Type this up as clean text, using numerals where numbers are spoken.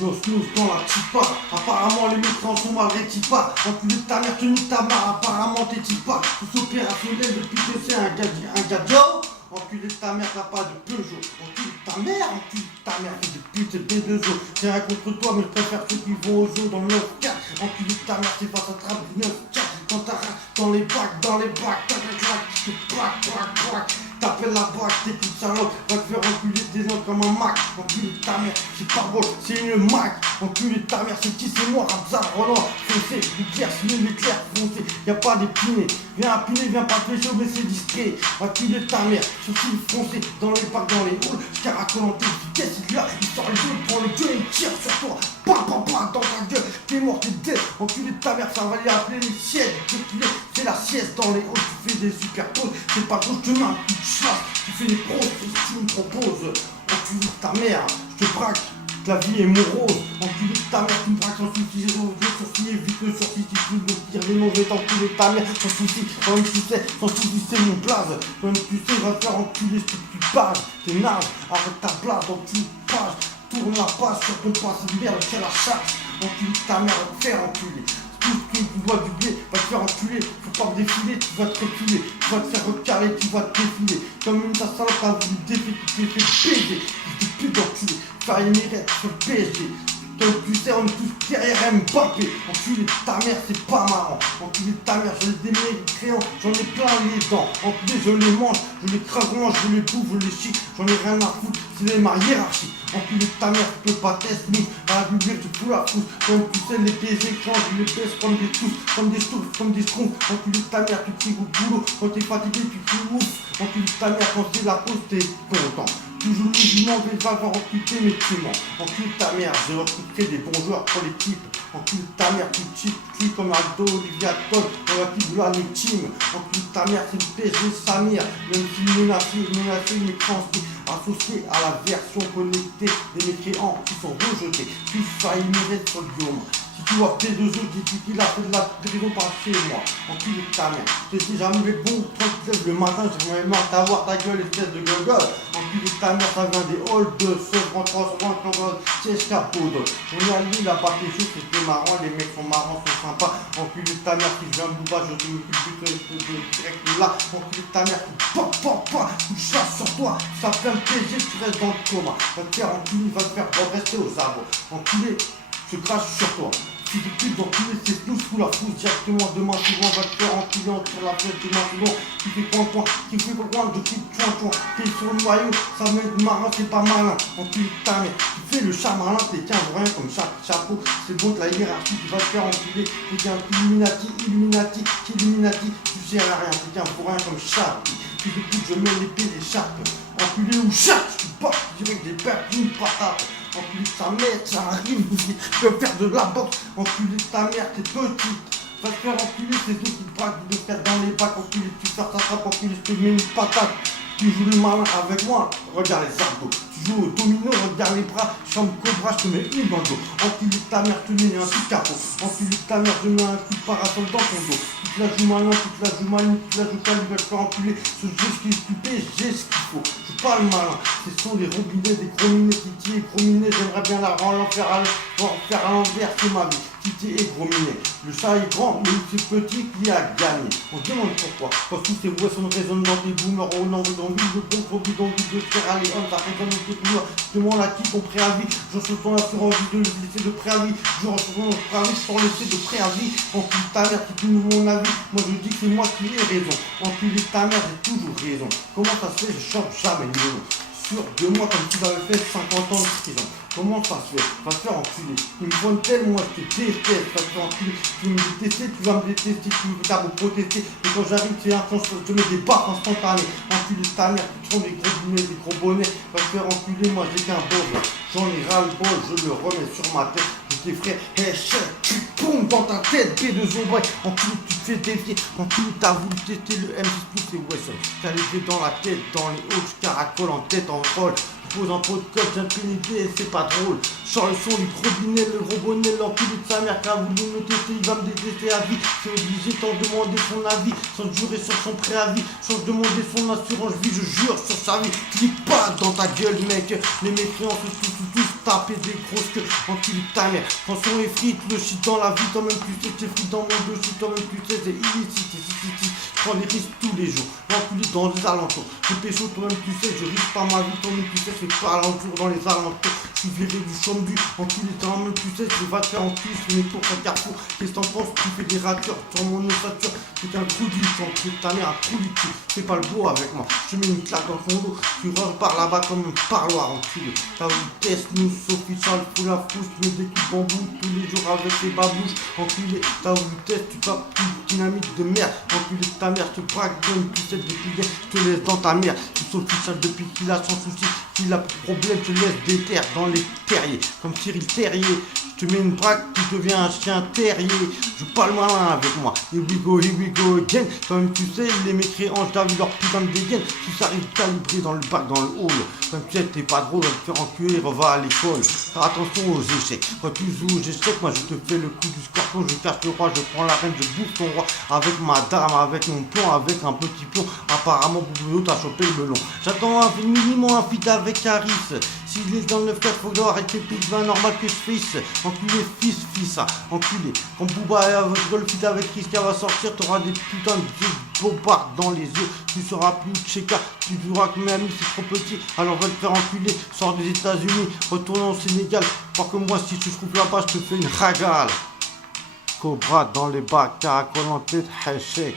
Los nous dans la tipa. Apparemment les mécrans sont mal rétipas. Enculé de ta mère, tu niques ta barre. Apparemment t'es tipa. Tous opérationnels depuis que c'est un gadget. Enculé de ta mère, t'as pas de Peugeot. Enculé de ta mère, fils de pute, c'est B2O. J'ai rien contre toi, mais je préfère ceux qui vont au zoo dans le 9-4. Enculé de ta mère, c'est pas ça trappe du 9-4. Quand t'arraches dans les bacs, tac, tu te braque. T'appelles la bac, t'es toute salope. Va te faire enculer des gens comme un Mac. Enculé de ta mère, c'est pas bon, c'est une Mac. Enculé de ta mère, c'est qui, c'est moi, Ramza, Roland. Foncé, l'éclair, c'est l'éclair, foncé. Y'a pas d'épiné. Viens apiner, viens pas te chaud, mais c'est discret. Enculé de ta mère, sourcils foncés dans les parcs, dans les halls. Caracole en tête, qu'est-ce qu'il y a? Il sort les deux, prend le gueule, il tire sur toi. Bam, dans ta gueule. T'es mort, t'es dead. Enculé de ta mère, ça va les appeler les sièges. C'est la sieste dans les halls, tu fais des super poses. C'est pas gauche, tu mets un coup de chasse. Tu fais des pros, tu me proposes. Enculé de ta mère, je te braque. La vie est morose, enculé de ta mère, tu me braques sans souci, j'ai sourciller, vite le sourcil, si tu veux dire des noms, je vais t'enculer de ta mère, sans souci, quand même tu sais, sans souci c'est mon blaze, quand même tu sais, va te faire enculer si tu pages, t'es nage, arrête ta blague, enculé de page, tourne la page sur ton passé de merde, c'est la chasse, enculé de ta mère, va te faire enculer. Tout ce que tu dois du blé va te faire enculer, faut pas me défiler, tu vas te reculer, tu vas te faire recaler, tu vas te défiler. Comme une salope, t'as voulu défiler, tu t'es fait baiser, tu t'es plus d'enculé, faire une mérite sur le PSG. Donc tu sais, on est tous derrière Mbappé. Enculé de ta mère, c'est pas marrant. Enculé de ta mère, j'en ai des mécréants, j'en ai plein les dents. Enculé, je les mange, je les crase, je les bouffe, je les chie, j'en ai rien à foutre, c'est ma hiérarchie. Enculé de ta mère, tu peux pas tester, à la bibliothèque, tu fous la fousse. Comme tu sais, les écrans, je les baisse comme des tous, comme des stouffes, comme des schtroumpfs. Enculé de ta mère, tu cries au boulot. Quand t'es fatigué, tu cries ouf. Enculé de ta mère, quand c'est la pause, t'es content. Toujours musulman, je vais pas recruter mes piments. Enculé de ta mère, je recruterai des bons joueurs pour l'équipe. Enculé de ta mère, tu tues comme Aldo, Olivia Todd, dans la type de la team. Enculé de ta mère, c'est le PSG Samir. Même si menacé, mais transmis, associé à la version connectée des mécréants qui sont rejetés. Tous ça mérite sur le biome. Si tu vois P2O, dis qu'il a fait de la prison par chez moi. Enculé de ta mère. Je te dis jamais les bons, tranquille, le matin, j'aimerais marre d'avoir ta gueule, espèce de gueule. Enculé de ta mère, ça vient des halls de Sevran, siège capode. On est allé là-bas, les choses, c'était marrant, les mecs sont marrants, sont sympas. Enculé de ta mère, si je viens de Dubaï, je te m'occupe direct là. Enculé de ta mère, tu chasse sur toi, ça fait un plaisir, tu restes dans le coma. Va te faire enculer, va te faire rester aux arbres. Enculé, je crache sur toi. Si tu putes d'enculé, c'est tout sous la fousse directement. Demain souvent, va te faire enculer sur la fête. Demain souvent, tu fais point, tu fais point, je kiffe point. T'es sur le noyau, ça met de marin, c'est pas malin. Enculé de ta mère, tu fais le chat malin, t'es qu'un rien comme chapeau. C'est bon de la hiérarchie, tu vas te faire enculer. T'es qu'un Illuminati, tu sais rien, t'es qu'un pour rien comme chat. Tu fais tout, je mets l'épée, l'écharpe. Enculé ou chat, tu pars, je dirais que j'ai perdu une patate. Enculé de ta mère, ça arrive, tu veux faire de la boxe. Enculé de ta mère, t'es petite. Va te faire enculer, c'est toi qui te braques de faire dans les bacs. Enculé, tu sors ta trappe, enculé, je te mets une patate. Tu joues le malin avec moi, regarde les abdos. Tu joues au domino, regarde les bras, chambre cobra, je te mets une bandeau. Enculé de ta mère, je te mets un petit capot. Enculé de ta mère, je mets un coup de parasol dans ton dos. Tu te la joues malin, tu te la joues malin, tu te la joues pas, il va te faire enculer. Ce jeu, ce qui est stupide, j'ai ce qu'il faut. Je suis pas le malin, ce sont des robinets, des chrominés, Titi et chrominés. J'aimerais bien la rendre faire à l'envers, c'est ma vie. Titi et chrominé. Le chat est grand, mais c'est petit qui a gagné. On se demande pourquoi. Quand tous ces boissons résonnent dans des boomers, on en veut dans le bon gros bidon de faire aller homme, ça résonne dans tes couleurs. Je demande à qui ton préavis. Je reçois ton assurance de laisser de préavis. Je reçois ton préavis sans laisser de préavis. Enculé de ta mère, c'est tout mon avis. Moi je dis que c'est moi qui ai raison. Enculé de ta mère, j'ai toujours raison. Comment ça se fait, je chope jamais les noms. Sur 2 mois comme tu l'avais fait 50 ans de prison. Comment ça se fait? Va te faire enculer. Tu me prends tellement, je te déteste. Va te faire enculer. Tu me détester, tu vas me détester, tu me vas me protester. Et quand j'arrive, c'est un je te mets des baffes instantanées. Enculé de ta mère, tu prends des gros bonnets, des gros bonnets. Va te faire enculer, moi j'ai qu'un bol. J'en ai ras le bol, je le remets sur ma tête. Je tes frères, hey chef, tu tombes dans ta tête, B2O, ouais. Enculé, tu te fais défier. Enculé, t'as voulu tester le M6 et Wesson. T'as les pieds dans la tête, dans les hauts, je caracole en tête, en rôle. Pose un pot de coke, j'ai impunité, c'est pas drôle. Sors le son, les gros binets, le gros bonnet, l'enculé de sa mère qui a voulu me tester, il va me détester à vie. C'est obligé d'en demander son avis, sans jurer sur son préavis, sans demander son assurance vie, je jure sur sa vie. Clique pas dans ta gueule, mec, les méfiants, tous. taper des grosses queues, enculé de ta mère. Quand son est frite, le shit dans la vie, toi-même tu sais, t'es frite dans mon dos, shit, toi-même tu sais, c'est illicite, je prends des risques tous les jours, enculé dans les alentours. Je pécho, toi-même tu sais, je risque pas ma vie, toi-même tu sais, c'est pas alentour dans les alentours. Je suis viré du chôme-du, enculé, toi-même tu sais, je vais te faire en cul, je mets pour un carrefour. Qu'est-ce que t'en penses, tu fais des ratures sur mon ossature, c'est un trou du sang, c'est ta mère, un trou du cul. Fais pas le beau avec moi, je mets une claque dans ton dos, tu repars là-bas comme un parloir, enculé. Ta vitesse, nous, Sophie, Charles, fous la frousse, tu mets des coups en bout tous les jours avec les babouches, enculé. Ta vitesse, tu tapes une dynamite de merde, enculé de ta mère, tu braques comme tu sais depuis hier, je te laisse dans ta mère. Tu Sophie, Charles, depuis qu'il a son souci, s'il a problème, je te laisse des terres dans les terriers, comme Cyril Terrier. Je te mets une braque, tu deviens un chien terrier. Je parle malin avec moi. Here we go again. Comme tu sais, les mécréants, t'as vu leur putain de dégaine. Tu s'arrives calibré dans le bac, dans le hall. Comme tu sais, t'es pas drôle, va te faire enculer, va à l'école. Faire attention aux échecs. Quand tu joues aux échecs, moi je te fais le coup du scorpion. Je cache le roi, je prends la reine, je bouffe ton roi. Avec ma dame, avec mon plomb, avec un petit plomb. Apparemment, Bouboulo, t'as chopé le melon. J'attends un minimum un feat avec Harris. S'il est dans le fer, faut arrêter plus de normal que je fils. Enculé, fils, enculé. Quand Booba avec le feat avec Christian va sortir, t'auras des putains de bobards dans les yeux. Tu seras plus Tcheka, tu diras que mes amis c'est trop petit. Alors va te faire enculer, sors des États-Unis, retourne au Sénégal. Pas que moi, si tu te trouves là-bas, je te fais une ragale. Cobra dans les bacs, caracol en tête, hachek.